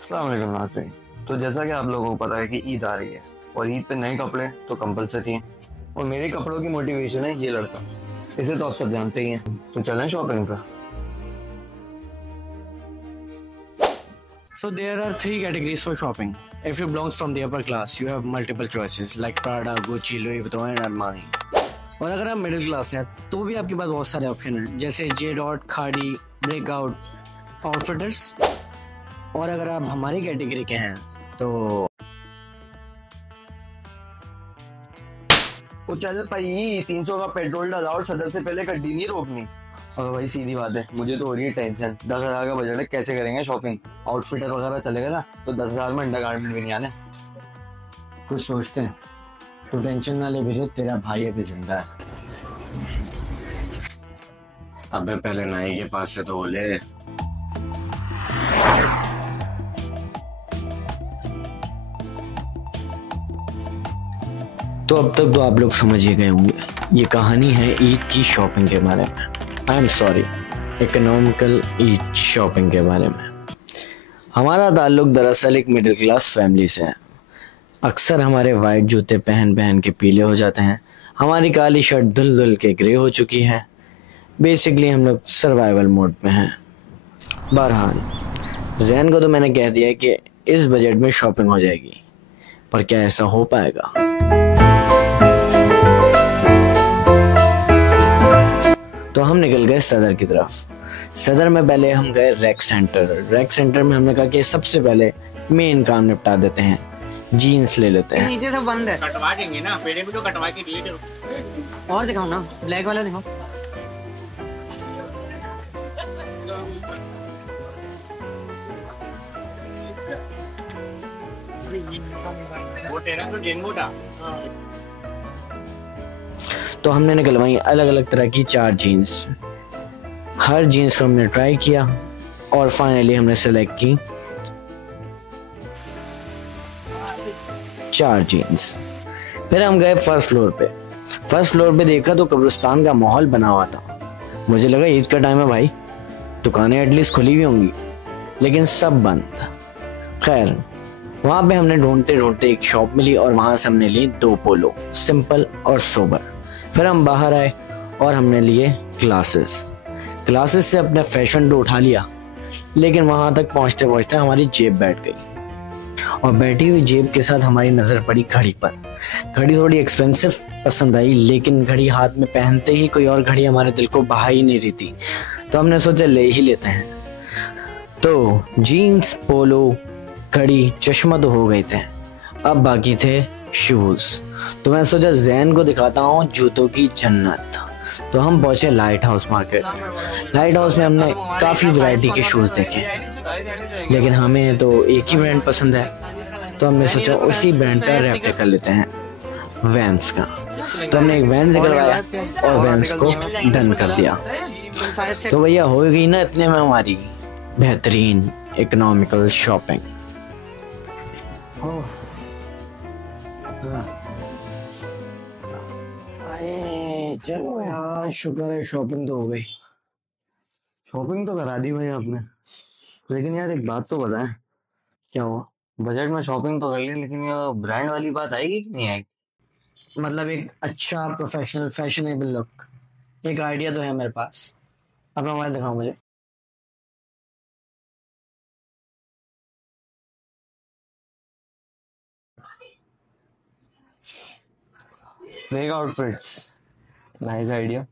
अस्सलाम वालेकुम नाज़रीन। तो जैसा कि आप लोगों को पता है कि ईद आ रही है और ईद पे नए कपड़े तो कंपलसरी हैं और मेरे कपड़ों की मोटिवेशन है ये लड़का। इसे तो आप सब जानते ही हैं। तो चलें शॉपिंग पे। So there are three categories for shopping. If you belongs from the upper class, you have multiple choices like Prada, Gucci, Louis Vuitton and Armani. और अगर आप मिडिल क्लास हैं तो भी आपके पास बहुत सारे ऑप्शन हैं जैसे जे डॉट, खाड़ी, ब्रेकआउट, आउटफिटर्स। और अगर आप हमारी कैटेगरी के हैं तो वो चल भाई 300 का पेट्रोल डाला और सदर से पहले गड्डी नहीं रोकनी। और भाई सीधी बात है, मुझे तो हो रही है टेंशन। 10,000 का बजट है, कैसे करेंगे शॉपिंग? आउटफिटर वगैरह चलेगा ना तो 10,000 में अंडर गारमेंट भी नहीं आने। कुछ सोचते हैं तो टेंशन ना ले वीरे, तेरा भाई अभी जिंदा है। अबे पहले नाई के पास से तो बोले। तो अब तक तो आप लोग समझ ही गए होंगे, ये कहानी है ईद की शॉपिंग के बारे में। I am sorry, economical Eid shopping के बारे में। हमारा ताल्लुक दरअसल एक मिडिल क्लास फैमिली से है। अक्सर हमारे वाइट जूते पहन पहन के पीले हो जाते हैं, हमारी काली शर्ट धुल धुल के ग्रे हो चुकी है। बेसिकली हम लोग सर्वाइवल मोड में हैं। बहरहाल जैन को तो मैंने कह दिया कि इस बजट में शॉपिंग हो जाएगी, पर क्या ऐसा हो पाएगा? तो हम निकल गए सदर की तरफ। सदर में पहले हम गए रैक सेंटर में हमने कहा कि सबसे पहले मेन काम निपटा देते हैं, जीन्स ले लेते हैं। नीचे सब बंद है, कटवा देंगे ना, पहले भी तो कटवा के दिए थे। और दिखाओ ना, ब्लैक वाला दिखाओ। वो तेरा तो डेंगू था। तो हमने निकलवाई अलग अलग तरह की 4 जीन्स। हर जीन्स को हमने ट्राई किया और फाइनली हमने सेलेक्ट की 4 जीन्स। फिर हम गए फर्स्ट फ्लोर पे देखा तो कब्रिस्तान का माहौल बना हुआ था। मुझे लगा ईद का टाइम है भाई, दुकानें एटलीस्ट खुली हुई होंगी, लेकिन सब बंद। खैर वहां पे हमने ढूंढते ढूंढते एक शॉप मिली और वहां से हमने ली 2 पोलो, सिंपल और सोबर। फिर हम बाहर आए और हमने लिए ग्लासेस से अपने फैशन डो उठा लिया, लेकिन वहां तक पहुंचते पहुंचते हमारी जेब बैठ गई और बैठी हुई जेब के साथ हमारी नजर पड़ी घड़ी पर। घड़ी थोड़ी एक्सपेंसिव पसंद आई, लेकिन घड़ी हाथ में पहनते ही कोई और घड़ी हमारे दिल को भा ही नहीं रही थी, तो हमने सोचा ले ही लेते हैं। तो जीन्स, पोलो, घड़ी, चश्मा तो हो गए थे, अब बाकी थे शूज। तो मैं सोचा जैन को दिखाता हूँ जूतों की जन्नत। तो हम पहुंचे light house market. Light house में हमने काफी वैरायटी के शूज देखे, लेकिन हमें तो एक ही ब्रांड पसंद है, तो हमने सोचा उसी ब्रांड का रेप्लिका लेते हैं, वैंस का। तो हमने एक वैन निकलवाया और वैंस को डन कर दिया। तो भैया हो गई ना इतने में हमारी बेहतरीन इकोनॉमिकल शॉपिंग। चलो यार, शुक्र है शॉपिंग तो हो गई। शॉपिंग तो करा दी भाई आपने, लेकिन यार एक बात तो बताएं। क्या हुआ? बजट में शॉपिंग तो कर ली, लेकिन ये ब्रांड वाली बात आएगी कि नहीं आएगी? मतलब एक अच्छा प्रोफेशनल फैशनेबल लुक, एक आइडिया तो है मेरे पास। अपना मोबाइल दिखाओ मुझे। Fake outfits, nice idea.